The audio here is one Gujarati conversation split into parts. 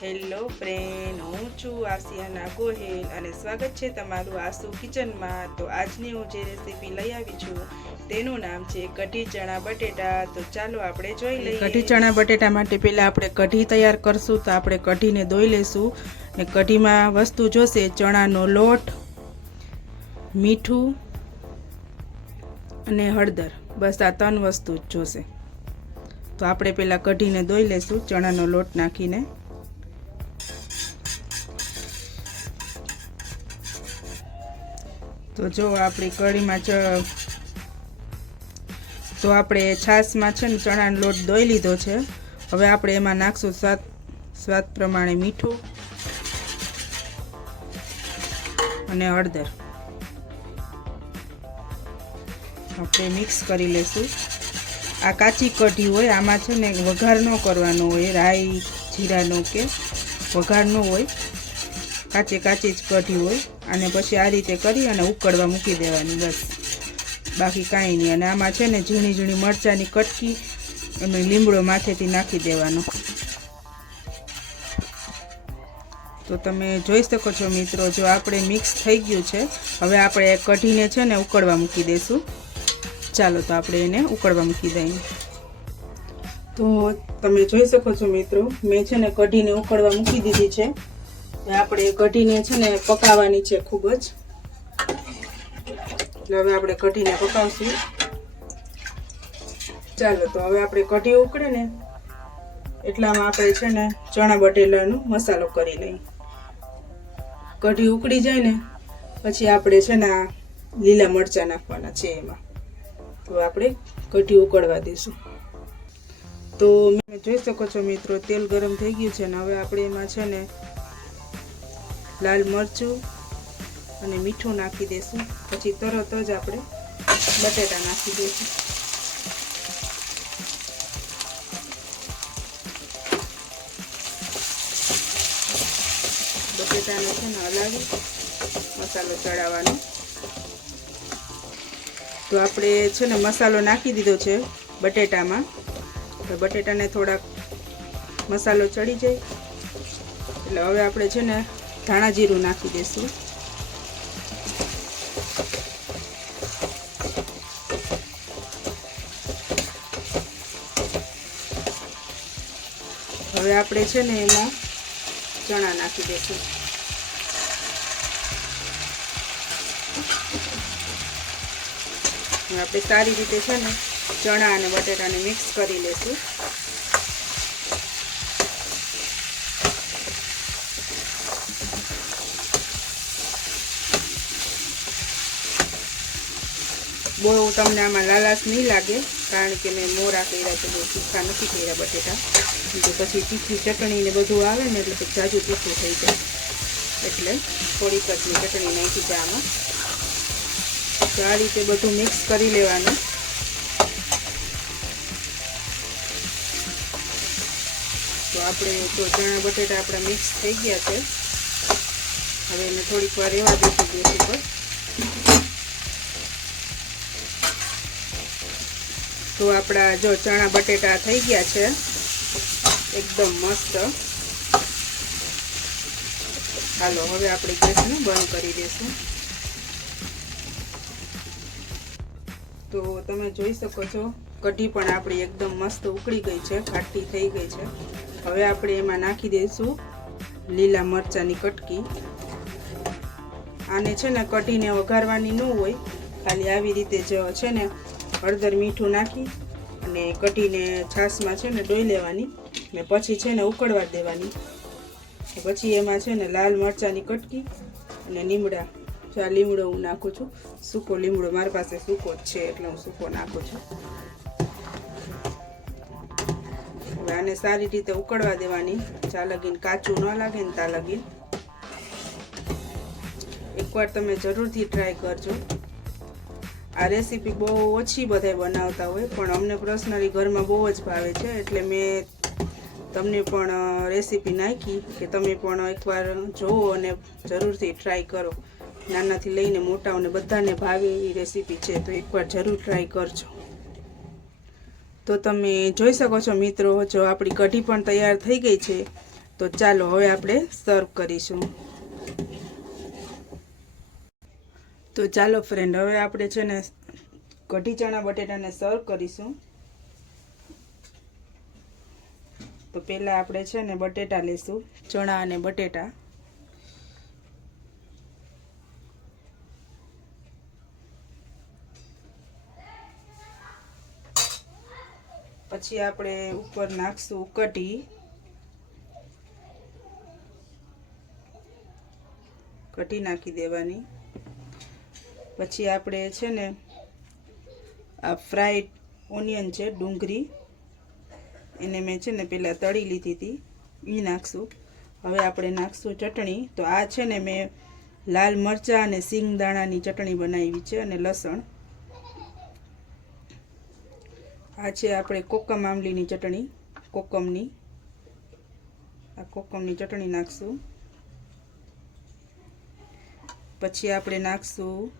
હેલો ફ્રેન્ડ, હું છું આસિયાના ગોહેલ અને સ્વાગત છે તમારું આસુ કિચનમાં। તો આજની હું જે રેસીપી લઈ આવી છું તેનું નામ છે કઢી ચણા બટેટા। તો ચાલો આપણે જોઈ લઈએ। કઢી ચણા બટેટા માટે પહેલાં આપણે કઢી તૈયાર કરશું। તો આપણે કઢીને ધોઈ લઈશું ને કઢીમાં વસ્તુ જોશે ચણાનો લોટ, મીઠું અને હળદર, બસ આ 3 વસ્તુ જ જોશે। તો આપણે પહેલાં કઢીને ધોઈ લઈશું ચણાનો લોટ નાખીને। તો જો આપણી કઢીમાં તો આપણે છાશમાં છે ને ચણાનો લોટ ધોઈ લીધો છે। હવે આપણે એમાં નાખશું સ્વાદ પ્રમાણે મીઠું અને હળદર। આપણે મિક્સ કરી લઈશું। આ કાચી કઢી હોય, આમાં છે ને વઘાર ન કરવાનો હોય, રાઈ જીરાનો કે વઘાર ન હોય, કાચી જ કઢી હોય। અને પછી આ રીતે કરી અને ઉકળવા મૂકી દેવાની, બસ બાકી કાંઈ નહીં। અને આમાં છે ને ઝીણી ઝીણી મરચાંની કટકી અને લીમડો માથેથી નાખી દેવાનો। તો તમે જોઈ શકો છો મિત્રો, જો આપણે મિક્સ થઈ ગયું છે, હવે આપણે કઢીને છે ને ઉકળવા મૂકી દઈશું। ચાલો તો આપણે એને ઉકળવા મૂકી દઈએ। તો તમે જોઈ શકો છો મિત્રો, મેં છે ને કઢીને ઉકળવા મૂકી દીધી છે। આપણે કઢીને છે ને પકાવવાની છે ખૂબ જ, એટલે હવે આપણે કઢીને પકાવશું। ચાલો તો હવે આપણે કઢી ઉકળે ને એટલામાં આપણે છે ને ચણા બટેટાનો મસાલો કરી લઈએ। કઢી ઉકળી જાય ને પછી આપણે છે ને આ લીલા મરચાં નાખવાના છે એમાં। તો આપણે કઢી ઉકળવા દઈશું। તો તમે જોઈ શકો છો મિત્રો, તેલ ગરમ થઈ ગયું છે ને હવે આપણે એમાં છે ને લાલ મરચું અને મીઠું નાખી દઈશું। પછી તરત જ આપણે બટેટા નાખી દઈશું। બટેટાને છે ને હલાવી મસાલો ચડાવવાનો। તો આપણે છે ને મસાલો નાખી દીધો છે બટેટામાં। તો બટેટાને થોડાક મસાલો ચડી જાય એટલે હવે આપણે છે ને ધાણા જીરું નાખી દઈશું। હવે આપણે છે ને એમાં ચણા નાખી દઈશું। આપણે સારી રીતે છે ને ચણા અને બટેટાને મિક્સ કરી લઈશું। બહુ તમને આમાં લાલાશ નહીં લાગે, કારણ કે મેં મોરા કર્યા છે, બહુ તીખા નથી કર્યા બટેટા। તો પછી તીખી ચટણી ને બધું આવે ને એટલે પછી જાજુ તીખું થઈ જાય, એટલે થોડીક જ ચટણી નાખી છે આમાં। તો આ રીતે બધું મિક્સ કરી લેવાનું। તો આપણે તો ચણા બટેટા આપણા મિક્સ થઈ ગયા છે, હવે એને થોડીક વાર રહેવા દઈશું ગેસ ઉપર। તો આપણા જો ચણા બટેટા થઈ ગયા છે એકદમ મસ્ત। ચાલો હવે આપણે ગેસને બંધ કરી દઈશું। તો તમે જોઈ શકો છો કઢી પણ આપણી એકદમ મસ્ત ઉકળી ગઈ છે, ઘાટી થઈ ગઈ છે। હવે આપણે એમાં નાખી દઈશું લીલા મરચાંની કટકી। આને છે ને કઢીને વઘારવાની ન હોય, ખાલી આવી રીતે જ છે ને હળદર મીઠું નાખી અને કઢીને છાશમાં છે ને ડોઈ લેવાની ને પછી છે ને ઉકળવા દેવાની। પછી એમાં છે ને લાલ મરચાંની કટકી અને લીમડા, જો આ લીમડો હું નાખું છું, સૂકો લીમડો, મારી પાસે સૂકો જ છે એટલે હું સૂકો નાખું છું। હવે આને સારી રીતે ઉકળવા દેવાની, જ્યાં લગીને કાચું ન લાગે ને ત્યાં લગીને। એકવાર તમે જરૂરથી ટ્રાય કરજો। આ રેસીપી બહુ ઓછી બધાય બનાવતા હોય, પણ અમને પર્સનલી ઘરમાં બહુ જ ભાવે છે, એટલે મેં તમને પણ રેસીપી નાખી કે તમે પણ એકવાર જોવો અને જરૂરથી ટ્રાય કરો। નાનાથી લઈને મોટાઓને બધાને ભાવે એ રેસીપી છે, તો એકવાર જરૂર ટ્રાય કરજો। તો તમે જોઈ શકો છો મિત્રો, જો આપણી કઢી પણ તૈયાર થઈ ગઈ છે। તો ચાલો હવે આપણે સર્વ કરીશું. તો ચાલો ફ્રેન્ડ, હવે આપણે છે ને કઢી ચણા બટેટાને સર્વ કરીશું. તો પહેલાં આપણે છે ને બટેટા લઈશું, ચણા અને બટેટા. પછી આપણે ઉપર નાખશું કઢી. કઢી નાખી દેવાની. પછી આપણે છે ને આ ફ્રાઈડ ઓનિયન છે, ડુંગળી, એને મેં છે ને પહેલાં તળી લીધી હતી, એ નાખશું. હવે આપણે નાખશું ચટણી. તો આ છે ને મેં લાલ મરચાં અને સિંગદાણાની ચટણી બનાવી છે અને લસણ. આ છે આપણે કોકમ આંબલીની ચટણી, કોકમની. આ કોકમની ચટણી નાખશું. પછી આપણે નાખશું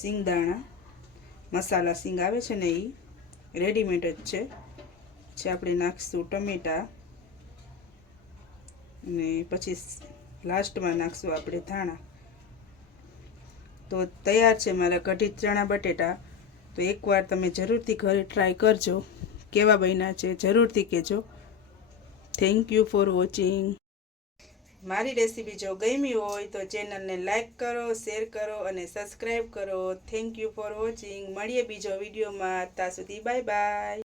સિંગદાણા, મસાલા સિંગ આવે છે ને, એ રેડીમેડ જ છે. પછી આપણે નાખશું ટમેટા અને પછી લાસ્ટમાં નાખશું આપણે ધાણા. તો તૈયાર છે મારા કઢી ચણા બટેટા. તો એકવાર તમે જરૂરથી ઘરે ટ્રાય કરજો, કેવા બન્યા છે જરૂરથી કહેજો. Thank you for watching. મારી રેસીપી જો ગમી હોય તો ચેનલને લાઈક કરો, શેર કરો અને સબસ્ક્રાઈબ કરો. Thank you for watching. મળીએ બીજો વિડીયોમાં. ત્યાં સુધી બાય બાય.